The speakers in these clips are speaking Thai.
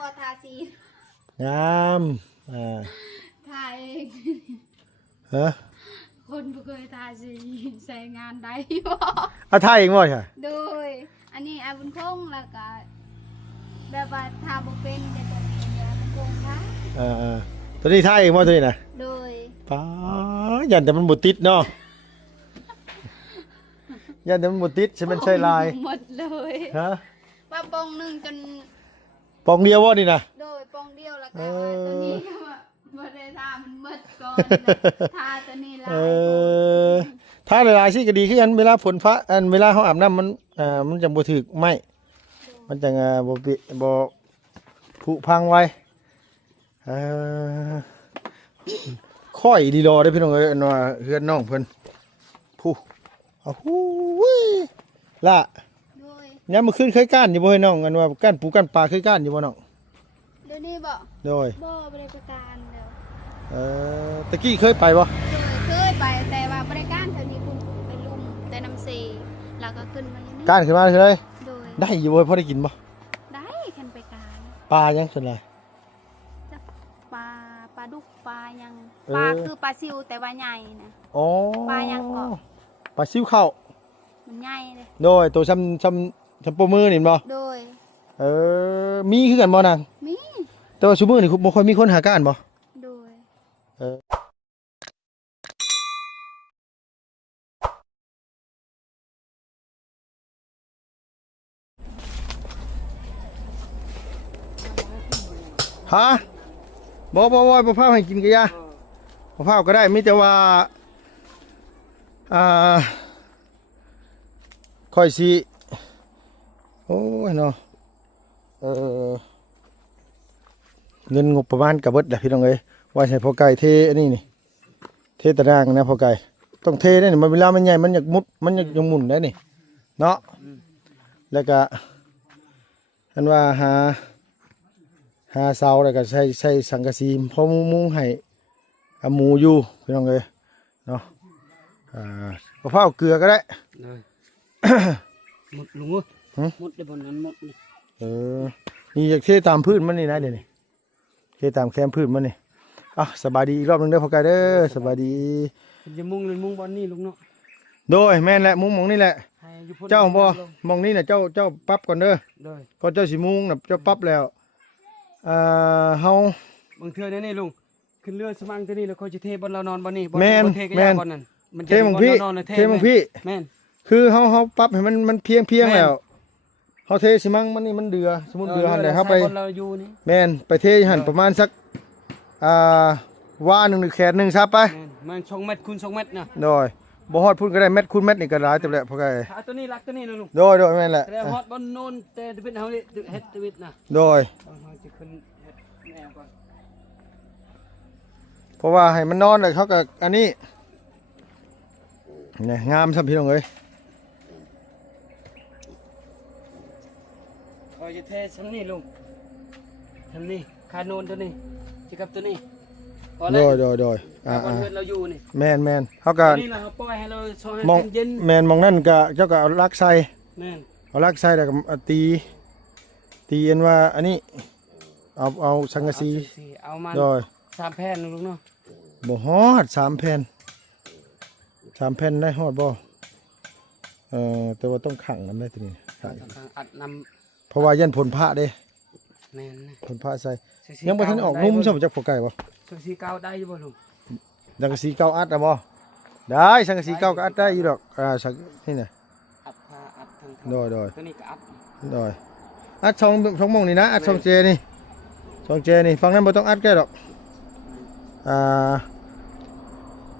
บ่ทาสี งามทาเอง ฮะ คนบ่เคยทาสีใส่งานได้บ่ เอาท่าเองบ่ใช่ โดยอันนี้อาบุญคงแล้วก็แบบว่าทาบ่เป็นแต่ตัวนี้อาบุญคงค่ะ ตัวนี้ท่าเองบ่ตัวนี้นะ โดย ป้ายันแต่มันบ่ติดเนาะยันแต่มันบ่ติดใช่มันใช่ลาย หมดเลย ฮะ ว่าปองหนึงจน ปองเดียวบ่นี่นะ โดยปองเดียวแล้วก็ตัวนี้ก็บ่ได้ทามันหมดก่อนทาตัวนี้ลาย ถ้าหลายๆสิก็ดีคือกันเวลาฝนฟ้าเวลาเฮาอาบน้ำมันจะบ่ถึกไหมมันจะบ่ผุพังไวค่อยดีรอได้พี่น้องเอ้ยอันว่าเฮือนน้องเพิ่นผู้เอาฮู้ยล่ะ โดย ยามมื้อคืนเคยก้านอยู่บ่เฮ้ยน้องอันว่าก้านปูก้านปลาเคยก้านอยู่บ่น้อง เดี๋ยวนี้บ่ โดย บ่ได้ประการแล้ว ตะกี้เคยไปบ่ เคยไปแต่ว่าบริการเท่านี้คุณไปลุมแต่น้ำเซแล้วก็ขึ้นมาอยู่นี่ ก้านขึ้นมาเลย โดย ได้อยู่บ่พอได้กินบ่ ได้คันไปการ ปลายังส่วนใหญ่ จับปลาดุกปลายัง เออ ปลาคือปลาซิวแต่ว่าใหญ่นะ อ๋อ ปลายังเกาะ ปลาซิวข้าว มันใหญ่เลย โดยตัวชำโปรมือนี่บ่ โดย มีคือกันบ่นาง มี แต่ว่าซุมื้อนี่บ่ค่อยมีคนหาก้านบ่ โดย ฮะบ่พาให้กินกะยาบ่พาก็ได้มีแต่ว่าค่อยสิโอ้ยเนาะเงินงบประมาณก็เบิดแหละพี่น้องเอ้ยว่าให้พ่อไก่เทอันนี้นี่เทตารางนะพ่อไก่ต้องเทได้นี่มันเวลามันใหญ่มันอยากมุดมันอยากหมุนได้นี่เนาะแล้วก็อันว่าหาเสาแล้วก็ใช้สังกะสีพอมุงให้หมูอยู่พี่น้องเอ้ยเนาะมะพร้าวเกลือก็ได้ หมดลุงเอ้ยหมดเลยบนนั้นหมดเลย นี่อยากเทตามพืชมันนี่นะเดี๋ยวนี้เทตามแคมพืชมันนี่สบายดีอีกรอบหนึงเด้อพ่อไก่เด้อสบายดี จะมุ่งเลยมุ่งบอลนี่ลุงเนาะ โดยแม่นแหละมุงมองนี่แหละ ให้อยู่พ้น เจ้าบ่มองนี่น่ะเจ้าปรับก่อนเด้อ โดย ก็เจ้าสิมุงน่ะเจ้าปรับแล้วเฮา บางเทื่อนี่ลุงขึ้นเรือสมังตัวนี้แล้วเขาจะเทบอลเรานอนบอลนี่บอล แม่น เทก็ แม่ ยาน บอลนั่นมัน เทมังพี่ บอลเรานอนเลย เทมังพี่ แม่น คือเฮาปรับให้มันเพียง แม่น แล้วเฮาเทสิมังมันนี่มันเดือสมมุติเดือหั่นได้เฮาไป บอลเราอยู่นี่ แม่นไปเทหั่นประมาณสักว่าหนึ่งหรือแขนหนึ่งซะไป แม่นมัน2 เมตรคูณ2 เมตรนะ โดยบ่ฮอดพุ่นก็ได้เม็ดคูณเม็ดนี่ก็หลายแต่แหละพ่อไก่ ขาตัวนี้รักตัวนี้นะลุง โดยแม่นแหละ แต่ฮอตบอลโน่นแต่ตะวิดเฮานี่เฮ็ดตะวิดนะ โดย เราจะขึ้นเฮ็ดแนวก่อน เพราะว่าให้มันนอนเลยเขาก็อันนี้เนี่ยงามสัมพี่น้องเอ้ย เขาจะเทชั้นนี้ลุงชั้นนี้คาโนนตัวนี้ที่กับตัวนี้พอ โด แล้ว ย บอลเพื่อนเราอยู่นี่ แม่นเขาก็ นี่เราปล่อยให้เราซอย มอง เย็น แม่นมองนั่นก็เจ้าก็เอาลักใส่ แม่น เอาลักใส่แล้วก็ตีอันว่าอันนี้เอาสังกะสี เอามา โดย 3 แผ่นนะลุงเนาะ บ่ฮอด3 แผ่น3 แผ่นได้ฮอดบ่แต่ว่าต้องขังนำได้ทีนี้ขัง อัดน เพราะว่ายันผลพระเด้ ำแม่นนะ ผลพระใส่ยังบ่ทันออกนุ่มซะบ่จักพอไก่บ่ สังสีเก่าได้อยู่บ่ลุง สังกะสีเก่าอัดอ่ะบ่ได้สังกะสีเก่าก็อัดได้อยู่ดอกสังนี่น่ะ อัดผ้าอัดทั้ง โดย ตัวนี้ก็อัด โดยอัดช่องมองนี่นะอัดช่องเจนี่ช่องเจนี่ฟังนั้นบ่ต้องอัดแก่ดอก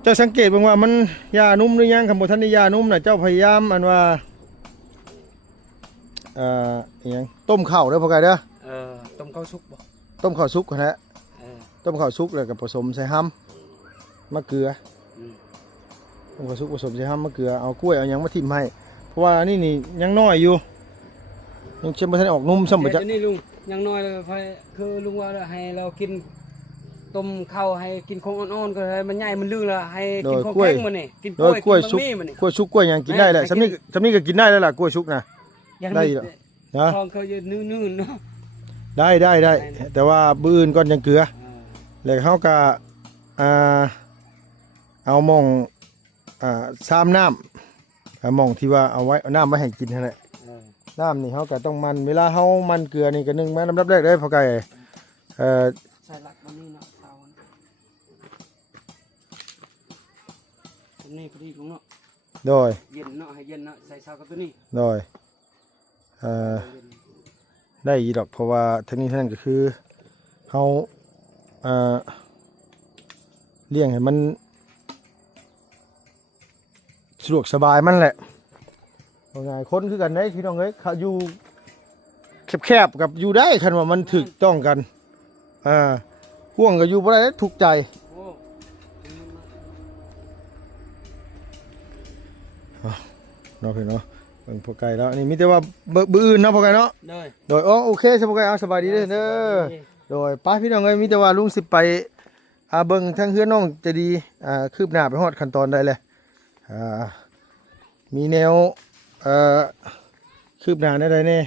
เจ้าสังเกตบ้างว่ามันยานุ่มหรือยังคำบ่ทันได้ยานุ่มน่ะเจ้าพยายามอันว่าอหยังต้มข้าวเด้อพ่อไก่เด้อ ต้มข้าวสุกบ่ ต้มข้าวสุกหั่นแหละ เออ ต้มข้าวสุกแล้วก็ผสมใส่ห้ำมะเกลือ อืม ต้มข้าวสุกผสมใส่ห้ำมะเกลือเอากล้วยเอาหยังมาทิ่มให้เพราะว่านี่ยังน้อยอยู่ยังเชื่อบ่ทันออกนุ่มซ้ำบ่ เดี๋ จัก ยวนี้ลุงยังน้อยเลยพอคือลุงว่าให้เรากินต้มข้าวให้กินของอ่อนๆก็ให้มันใหญ่มันลื่นละให้กินของแข็งมันนี่กินก โด ล้วย ย กล้วย กิน สุก บะหมี่มันนี่ กล้วยสุกกล้วยหยังกินได้แหละ ให้ สำนี้ก็กินได้แล้วล่ะกล้วยสุกนะ ยัง ได้ มี อยู่นะ ทองเขาจะนื่นๆเนาะ ได้แต่ว่าบื้ออื่นก่อนยังเกลือแล้วเขาก็เอาหม่องซ้ำน้ำหม่องที่ว่าเอาไว้เอาน้ำไว้ให้กินนั่นแหละน้ำนี่เขาก็ต้องมันเวลาเขามันเกลือนี่ก็นึ่งมาลำดับแรกเลยพอไก่ใส่หลักมันนี่เนาะเตาตัวนี้พอดีลุงเนาะ โดย เย็นเนาะให้เย็นเนาะใส่เช้ากับตัวนี้ โดยได้อีดอกเพราะว่าทั้งนี้ทั้งนั้นก็คือเขาเลี้ยงให้มันสะดวกสบายมันแหละเอาไงคนคือกันได้พี่น้องเอ้ยเขาอยู่แคบๆกับอยู่ได้คันว่ามันถูกต้องกันพ่วงก็อยู่บ่ได้ถูกใจ โอ้ เนาะพี่เนาะเป็นพวกไก่แล้วนี่มีแต่ว่าบื้ออื่นเนาะพวกไก่เนาะ ได้ โดยโอเคสบายเอาสบายดีเด้อโดยป้าพี่น้องเอ้ยมีแต่ว่าลุงสิไปเบิ่งทั้งเฮือนน้องจะดีคืบหน้าไปฮอดขั้นตอนได้เลยมีแนวคืบหน้าได้แน่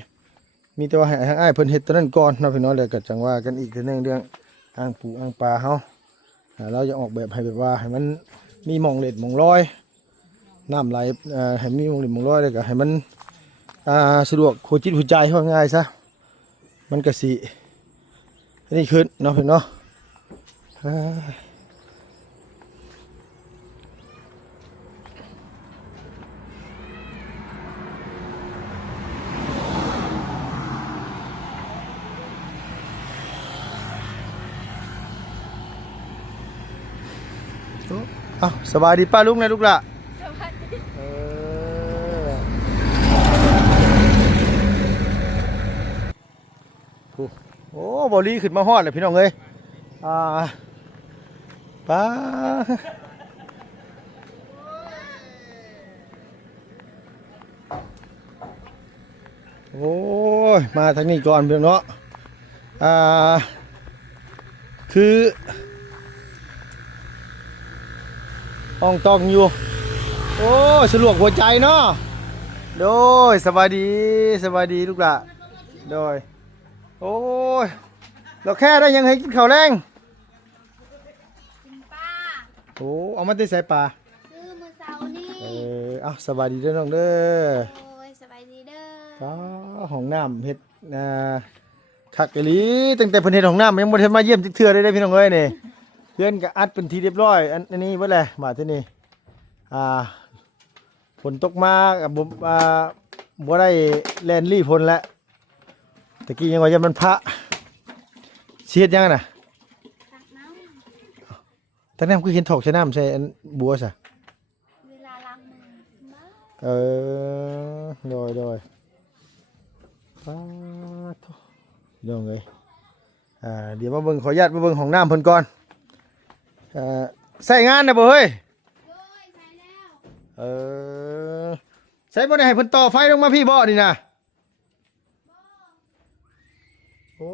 มีแต่ว่าให้ทางอ้ายเพิ่นเฮ็ดตัวนั้นก่อนเนาะพี่น้องแล้วก็จังว่ากันอีกเรื่องอ่างปูอ่างปลาเฮาเราจะออกแบบให้แบบว่าให้มันมีหม่องเล็ดหม่องลอยน้ำไหลให้มีหม่องเล็ดหม่องลอยแล้วก็ให้มันสะดวกหัวจิตหัวใจว่าง่ายซะมันก็สิอันนี้ขึ้นเนาะพี่เนาะสบายดีป้าลุงนะลูกละสวัสดีโอ้บอลี่ขึ้นมาฮอดเลยพี่น้องเอ้ยป้าโอ้ยมาทางนี้ก่อนเพียงเนาะคือห้องต้องอยู่โอ้สะดวกหัวใจเนาะโดยสบายดีลูกหล่ะโดยโอ้ยเราแค่ได้ยังให้กินข้าวแรงกินปลา โอ้เอามาได้ใส่ปลาซื้อมื้อเช้านี่เอาสบายดีเด้อน้องเด้อโอ้ยสบายดีเด้อห้องน้ำเฮ็ดคักอีหลีตั้งแต่เพิ่นเฮ็ดห้องน้ำยังบ่ทันมาเยี่ยมจักเทื่อได้พี่น้องเอ้ยนี่เพื่อนก็อัดเป็นทีเรียบร้อยอันนี้เบิดแหละมาที่นี่ฝนตกมากับบ่ได้แล่นลี่ฝนแล้วตะกี้ยังว่าจะมันพระเสียดยังน่ะตักน้ำตั้งน้ำคือเห็นถอกใช้น้ำใช่อันบัวซะเวลาล้างมือมาโดยป้าโธ่เดี๋ยวไงเดี๋ยวมาเบิ่งขออนุญาตมาเบิ่งห้องน้ำเพิ่นก่อนใส่งานนะบ่เฮ้ยโดยใส่แล้วใส่บ่ได้ให้เพิ่นต่อไฟลงมาพี่บ่นี่นะโอ้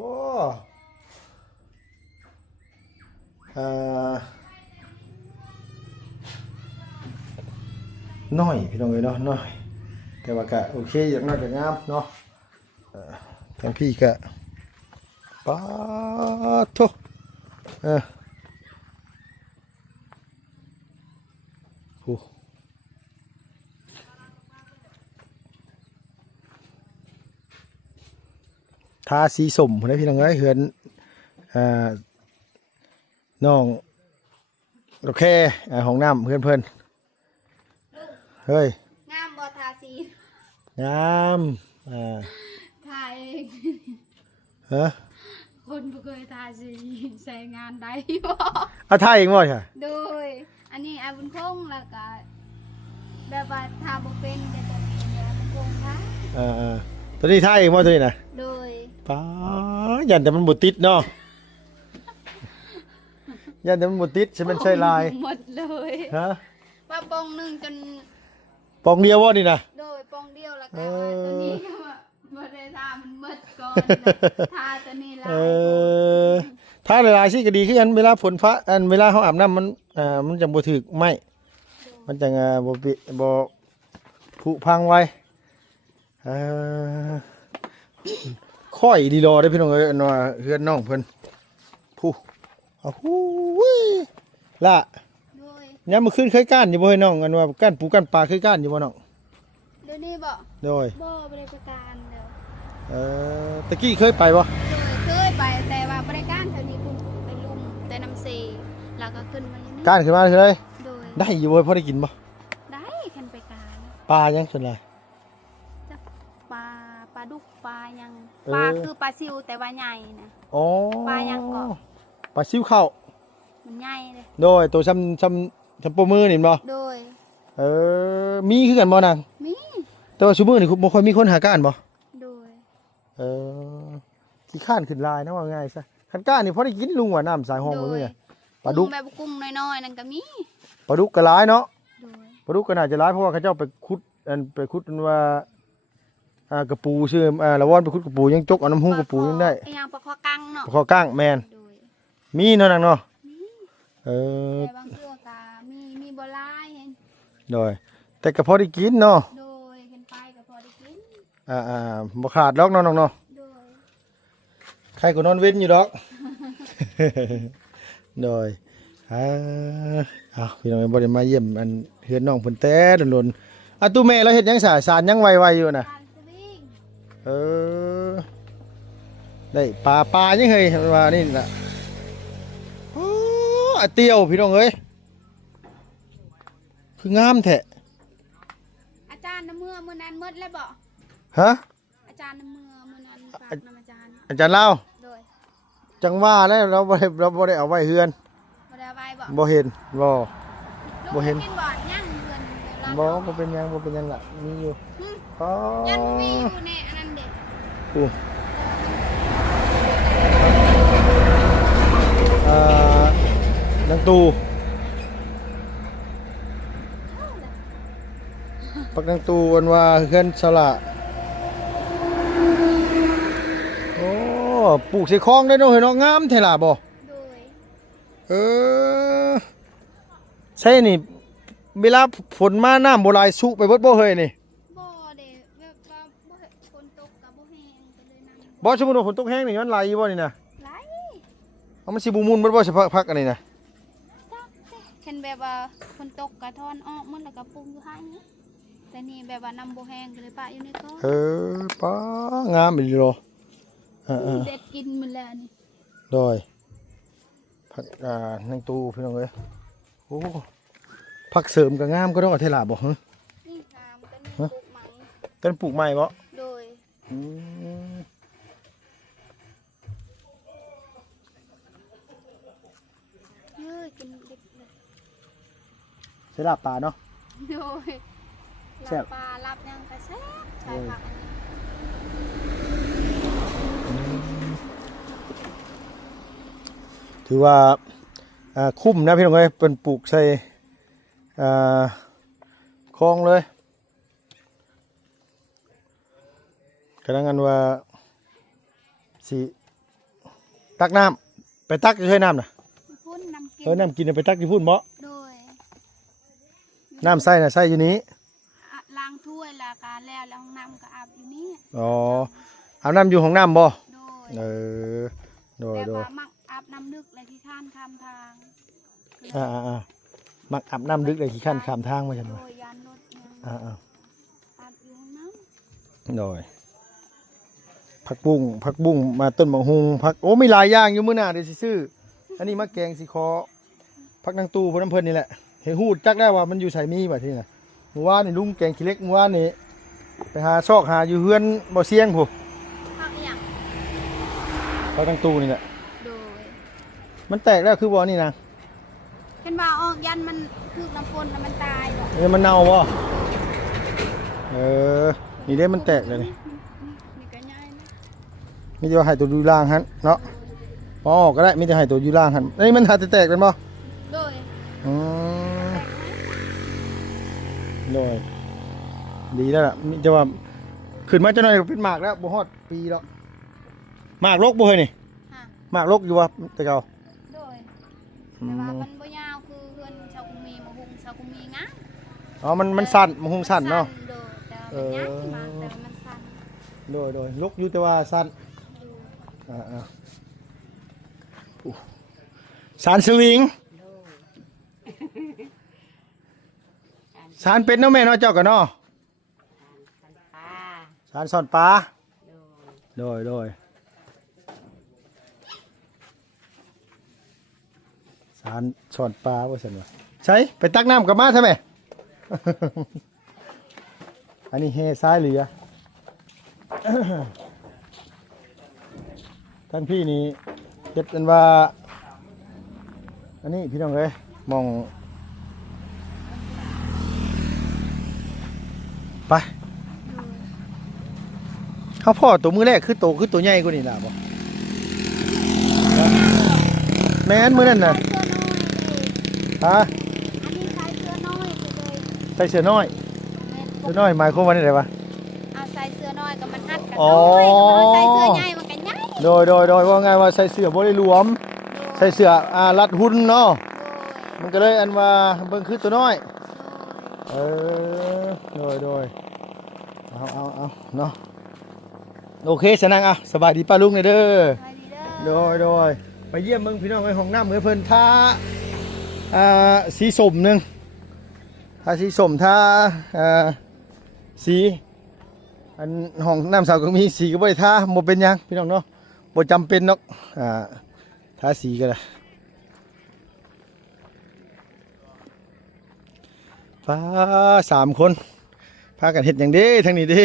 น้อยพี่น้องเอ้ยเนาะน้อยแต่ว่าก็โอเคอย่างน้อยก็งามเนาะทางพี่ก็ป้าโธ่ทาสีส้มนะพี่น้องเอ้ยเหือนน้องโอเคห้องน้ำเพื่อนเฮ้ยงามบ่ทาสีงามทาเองฮะคนบ่เคยทาสีใส่งานได้บ่ทาเองบ่ใช่โดยอันนี้อาบุญคงแล้วก็แบบว่าทาบ่เป็นแต่ตัวนี้อาบุญคงค่ะตัวนี้ทาเองบ่ตัวนี้นะโดยป้ายันแต่มันบ่ติดเนาะยันแต่มันบ่ติดใช่มันใช่ลายหมดเลยฮะว่าปองนึงจนปองเดียวบ่นี่นะโดยปองเดียวแล้วก็ตัวนี้ก็บ่ได้ทามันหมดก่อนทาตัวนี้ลายทาหลายๆสิก็ดีคือกันเวลาฝนฟ้าเวลาเฮาอาบน้ำมันจังบ่ถึกไหม้มันจังบ่ผุพังไว้ค ค่อยดีรอได้พี่น้องเอ้ยอันว่าเฮือนน้องเพิ่นผู้เอาหู้ยล่ะ โดย ยามมื้อคืนเคยก้านอยู่บ่เฮ้ยน้องอันว่าก้านปูก้านปลาเคยก้านอยู่บ่น้อง เดี๋ยวนี้บ่ โดย บ่บริการเด้อ ตะกี้เคยไปบ่ โดยเคยไปแต่ว่าบริการแถวนี้คุณไปลุงแต่น้ำเซแล้วก็ขึ้นมาอยู่นี่ ก้านขึ้นมาเลย โดย ได้อยู่บ่พอได้กินบ่ ได้คันไปการ ปลายังส่วนใหญ่ จักปลาดุกปลายัง เออ ปลาคือปลาซิวแต่ว่าใหญ่นะ อ๋อ ปลายังเกาะ ปลาซิวเข้า มันใหญ่เลย โดยตัวซ้ำโปรมือนี่บ่ โดย มีคือกันบ่นาง มี แต่ว่าซุมื้อนี่บ่ค่อยมีคนหาก้านบ่ โดย ขี้ข้านขึ้นลายนะว่าง่ายซะคันก้านนี่พอได้กินลุงว่าน้ำสายห้องบ่มีหยังปลาดุก แบบกุ้งน้อยๆนั่นก็มี ปลาดุกก็หลายเนาะ โดย ปลาดุกก็น่าจะหลายเพราะว่าเขาเจ้าไปขุดอันว่ากระปูชื่อละวอนไปขุดกระปูยังจกเอาน้ำหุ้งกระปูยังได้ ไอ้ยังปลาคอกังเนาะ ขอก้างแมน โดย มีเนาะนางเนาะ มี เออ แต่บางเทื่อก็มีบ่หลายเห็น โดยแต่ก็พอได้กินเนาะ โดยเห็นไปก็พอได้กิน บ่ขาดดอกเนาะน้องเนาะ โดย ใครก็นอนเว้นอยู่ดอก โดยพี่น้องบ่ได้มาเยี่ยมอันเฮือนน้องเพิ่นแต่โดนๆตู้แม่เราเฮ็ดหยังสารยังไวๆอยู่น่ะ ปลาสวิง ได้ปลายังเฮ้ยว่านี่น่ะโอ้เตียวพี่น้องเอ้ยคืองามแท้ อาจารย์น้ำเมื่อมื้อนั้นหมดแล้วบ่ ฮะ อาจารย์น้ำเมื่อมื้อนั้นฝากน้ำอาจารย์ อาจารย์เล่า โดย จังว่าแล้วเราบ่ได้เอาไว้เฮือน บ่ได้เอาไว้บ่ บ่เห็นบ่ ลูก บ่เห็น กินบ่ยังเงินเดี๋ยว บ่ เรา บ่เป็นหยังล่ะมีอยู่ หึ อ๋อ ยังมีอยู่ในอันนั้นเด็ก อู้เอ่อนางตูปักนางตูอันว่าเฮือนสละโอ้ปลูกใส่คลองได้เนาะเฮ้ยเนาะงามแท้ล่ะบ่ โดย เออใช่นี่เวลาฝนมาน้ำบ่หลายสุไปเบิดบ่เฮ้ยนี่ บ่เด้แบบว่าบ่เห็นฝนตกก็บ่แห้งก็เลยนั่ง บ่สมมุติว่าฝนตกแห้งนี่มันไหลอยู่บ่นี่นะ ไหล เอามันสิบ่มุนเบิดบ่สิพักอันนี้นะ จักเด้เห็นแบบว่าฝนตกก็ถอนออกหมดแล้วก็ปรุงอยู่ให้นี่แต่นี่แบบว่าน้ำบ่แห้งก็เลยปะอยู่ในก้อน ป้างามอีหลีโลเด็ดกินหมดแล้วนี่ โดยผักนั่งตู้พี่น้องเอ้ยโอ้ผักเสริมก็งามก็ต้องเอาเทล่าบ่ฮะ นี่งามก็นี่ปลูกใหม่ ต้นปลูกใหม่บ่ โดย อืม เย้ยกินเด็ดเลย ใส่ลาบปลาเนาะ โดย แซ่ ลับบ ปลาลับยังกระแซ่บใช่ผักอันนี้ ถือว่าคุ้มนะพี่น้องเอ้ยเป็นปลูกใส่คลองเลยกำลังกันว่าสิตักน้ำไปตักจะใช้น้ำนะ พุ่นน้ำกิน น้ำกินน่ะไปตักที่พุ่นบ่ โดย น้ำใส่น่ะใส่อยู่นี้ อะล้างถ้วยแล้วก็แล้วห้องน้ำก็อาบอยู่นี่ อ๋ออาบน้ำอยู่ของน้ำบ่ โดย โดย แต่ โดย ว่ามักอาบน้ำลึกเลยที่ข้านข้ามทาง มักอาบน้ำลึกเลยขี้ขั้นข้ามทางมาจัง โด วะ ยยานรถยัง อาบอยู่ห้องน้ำ โดยผักบุ้งมาต้นมะฮุงผักโอ้มีหลายอย่างอยู่มื้อหน้าเดี๋ยวสิซื้ออันนี้มะแกงสิคอผักนางตูเพิ่นน้ำเพิ่นนี่แหละเห็นฮู้จักได้ว่ามันอยู่ไสมีบัดนี้น่ะเมื่อวานนี่ลุงแกงขี้เหล็กเมื่อวานนี่ไปหาซอกหาอยู่เฮือนบ่เสียงพุ พักอย่าง ผักนางตูนี่แหละ โดย มันแตกแล้วคือบ่นี่นะ เห็นว่าออกยันมันคือน้ำฝนแล้วมันตายหรอก มันเน่าบ่นี่เด้มันแตกเลยนี่ นี่ก็ง่ายนะ มีแต่ว่าให้ตัวอยู่ล่างหั่นเนาะอ๋อก็ได้มีแต่ให้ตัวอยู่ล่างหั่นอันนี้มันหาแต่แตกกันบ่ โดย อืมโดยดีแล้วล่ะมีแต่ว่าขึ้นมาจะหน่อยก็เป็นหมากแล้วบ่ฮอดปีแล้วหมากลกบ่เฮ้ยนี่ ฮะ หมากลกอยู่ว่าแต่เก่า โดยแต่ว่ามันบ่ยาวคือเพื่อนชาวกุมีมาหุงชาวกุมีงะ อ๋อมันสั้นมันคงสั้นเนาะ โดยแต่ว่ามันยาวมากแต่ว่ามันสั้น โดยลกอยู่แต่ว่าสั้น โด สารสวิงสารเป็นเนาะแม่เนาะเจ้ากันเนาะสารสอนปลาโดยสารสอนปลาว่าซั่นว่าใช่ไปตักน้ำกับมาใช่ไหม อันนี้เฮซ้ายเหลือ ท่านพี่นี่เฮ็ดกันว่าอันนี้พี่น้องเอ้ยมองไปเขาพ่อตัวมือแรกคือตัวใหญ่กว่านี่ล่ะบ่แม่นมื้อนั้นน่ะฮะ อันนี้ใส่เสื้อน้อยไปเลย ใส่เสื้อน้อยเสื้อน้อยหมายความว่าได้วะ เอาใส่เสื้อน้อยกับมันฮัดกัน อ๋อ น้อยเอาใส่เสื้อใหญ่มันกันใหญ่ โดยว่าไงว่าใส่เสื้อบ่ได้รวมใส่เสื้อรัดหุ่นเนาะมันก็เลยอันว่าเบิ่งคือตัวน้อยเออโดยเอาเนาะโอเคสนังสบายดีป้าลุงเด้อโดยไปเยี่ยมมึงพี่น้องไอ้ห้องน้ำเมื่อเพิ่นท่าสีส้มหนึ่งท่าสีส้มท่าสีอันห้องน้ำสาวก็มีสีก็บ่ได้ท่าบ่เป็นหยังพี่น้องเนาะบ่จำเป็นเนาะท่าสีก็ได้ป้า3 คนพากันเฮ็ดหยังเด้ทางนี้เด้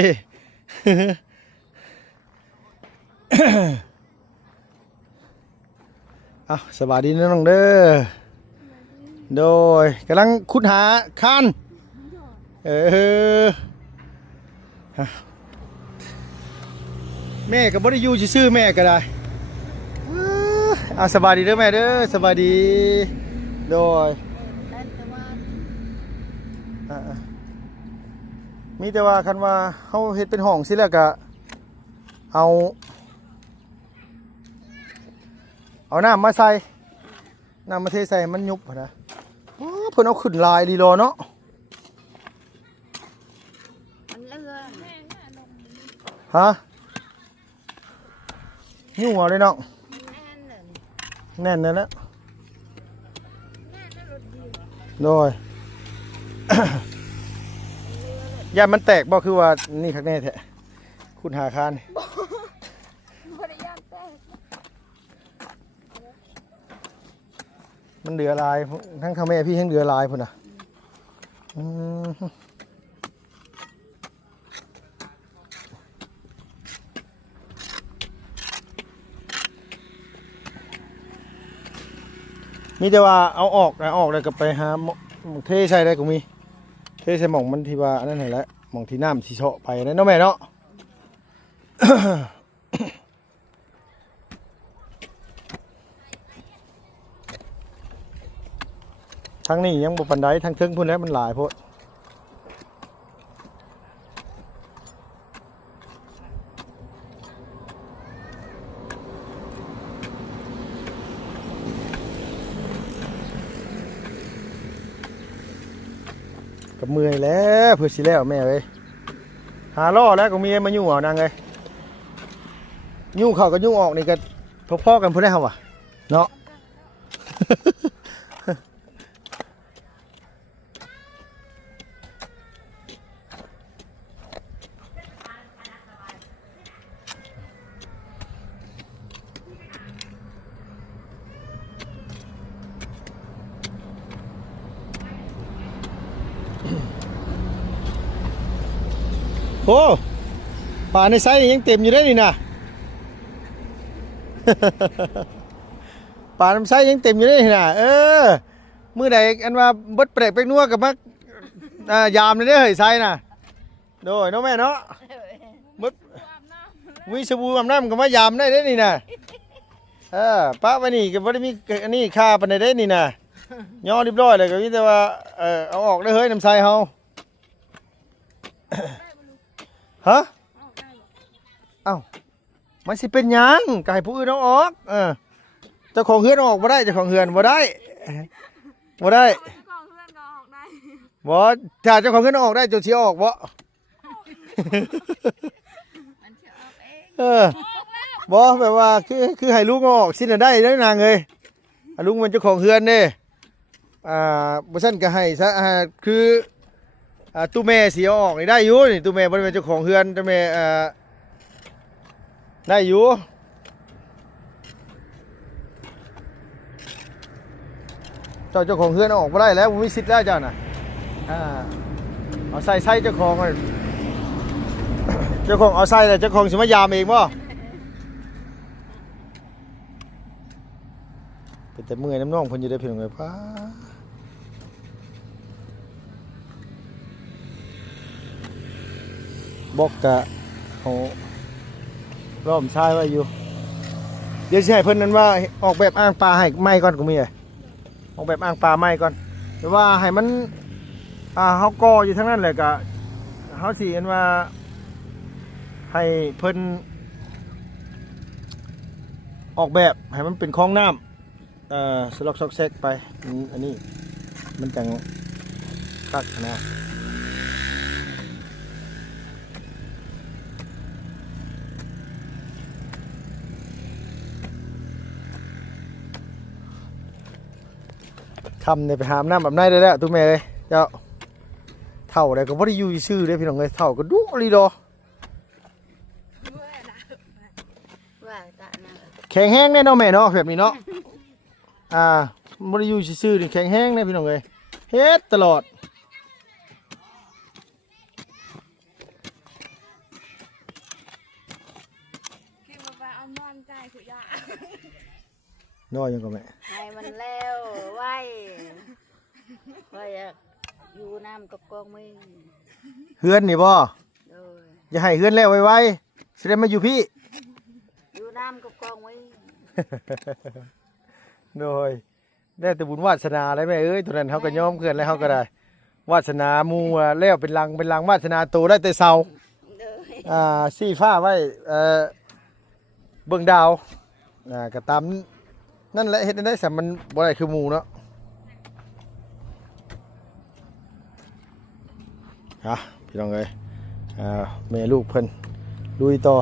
สวัสดีน้องเด้อโดยกำลังขุดหาคานแม่ก็บ่ได้อยู่ซื่อๆแม่ก็ได้สบายดีเด้อแม่เด้อสบายดีโดยมีแต่ว่าคันว่าเฮาเฮ็ดเป็นห้องสิแล้วก็เอาน้ำมาใส่น้ำมาเทใส่มันยุบนะเพิ่นเอาขึ้นลายลีโลเนาะ มันเลื่อน ฮะยุ่งเอาเลยเนาะแน่นเลยนะโดย ยามันแตกบ่คือว่านี่คักแน่แท้คุณหาคานมันเดือลายทั้งข้าแม่พี่ทั้งเดือลายพุ่นน่ะมีแต่ว่าเอาออกเลยก็ไปหาเทใส่ได้ก็มีเทใส่หม่องมันที่ว่าอันนั้นแหละหม่องที่น้ำสีเฉาะไปนั่นเนาะแม่เนาะ ทางนี้ยังบ่ปานใดทางเทิงพุ่นแล้วมันหลายโพดกับเมื่อยแล้วเพื่อสิแล้วแม่เอ้ยหาล่อแล้วก็มีมายุ่งเอานางเอ้ยยุ่งเข้ากับยุ่งออกนี่ก็พอๆกันพุ่นได้เฮาว่ะเนาะ โอ้ป่าในไซยังเต็มอยู่ได้นี่นะ ป่าในไซยังเต็มอยู่ได้นี่นะมื้อใดอันว่าเบิดเปรกเป็กนัวกับมักยามเลยเด้อเฮ้ยไซน่ะโดยเนาะแม่เนาะมึดวิสบู่อาบน้ำกับมายามได้เด้นี่นะป้าไว้นี่ก็บ่ได้มีอันนี้ค่าปานใดเด้นี่นะย่อเรียบร้อยเลยก็มีแต่ว่าเอาออกได้เฮ้ยน้ำไซเฮา ฮะเอ้ามันสิเป็นหยังก็ให้ผู้อื่นเอาออกเจ้าของเฮือนออกบ่ได้เจ้าของเฮือนบ่ได้บ่ถ้าเจ้าของเฮือนออกได้เจ้าสิออกบ่มันสิออกเอง บ่แบบว่าคือให้ลุงเอาออกสิน่ะได้เด้อนางเอ้ยลุงมันเจ้าของเฮือนเด้บ่ซั่นก็ให้ซะคือตู้แม่สิเอาออกนี่ได้อยู่นี่ตู้แม่บ่ได้เป็นเจ้าของเฮือนแต่แม่ได้อยู่เจ้าของเฮือนเอาออกบ่ได้แล้วบ่มีสิทธิ์แล้วเจ้าน่ะเอาใส่เจ้าของเจ้าของเอาใส่แล้วเจ้าของสิมายามเองบ่เป็นแต่เมื่อยน้ำน้องเพิ่นอยู่ได้เพียงไงพาบอกกะเขาล้อมชายไว้อยู่เดี๋ยวสิให้เพิ่นนั้นว่าออกแบบอ่างปลาให้ไม้ก่อนก็มีออกแบบอ่างปลาไม้ก่อนหรือว่าให้มันเฮาก่ออยู่ทั้งนั้นแหละก็เฮาสิเห็นว่าให้เพิ่นออกแบบให้มันเป็นคลองน้ำสลอกซอกแซกไปอันนี้มันจังคักนะคำเนี่ยไปหามน้ำแบบไหนได้แล้วตุ้มแม่เลยเจ้าเท่าใดก็บ่ได้อยู่ซื่อเด้พี่น้องเอ้ยเท่าก็ดุลีดอแข็งแห้งแน่เนาะแม่เนาะแบบนี้เนาะบ่ได้อยู่ซื่อๆนี่แข็งแห้งแน่พี่น้องเอ้ยเฮ็ดตลอดคิดว่าเอานอนใจขุยา น้อยยังก็แม่ ให้มันแล้วไว้อยู่น้ำกับกองมือ เฮือนนี่บ่ โดย อย่าให้เฮือนแล้วไวๆสิได้มาอยู่พี่ อยู่น้ำกับกองมือ โดยได้แต่บุญวาสนาเลยแม่เอ้ยตัวนั้นเขาก็ยอมเกินแล้วเขาก็ได้วาสนามูแล้วเป็นลังวาสนาโตได้แต่เสา โดย ซี่ฟ้าไว้เบิ่งดาวก็ตามนั่นแหละเฮ็ดได้สมันบ่ได้คือหมู่เนาะพี่น้องเอ้ยแม่ลูกเพิ่นลุยต่อ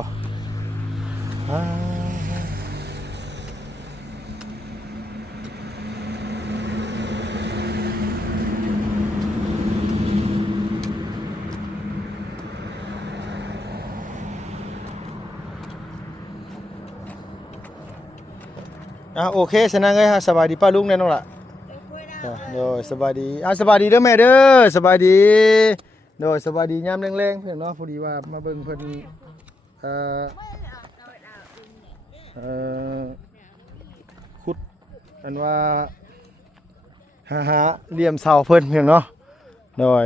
โอเคสนางเอ้ยสบายดีป้าลุงแน่นอนล่ะโดยสบายดีสบายดีเด้อแม่เด้อสบายดีโดยสบายดียามแรงๆเพิ่นเนาะพอดีว่ามาเบิ่งเพิ่นขุดอันว่าหาเหลี่ยมเสาเพิ่นเพียงเนาะโดย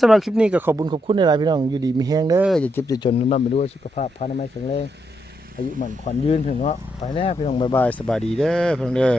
สำหรับคลิปนี้ก็ขอบคุณหลายๆพี่น้องอยู่ดีมีแฮงเด้ออย่าเจ็บอย่าจนนำไปด้วยสุขภาพพานามัยแข็งแรงอายุหมั่นขวัญยืนเพียงเนาะไปแล้วพี่น้องบ๊ายบายสบายดีเด้อพี่น้องเด้อ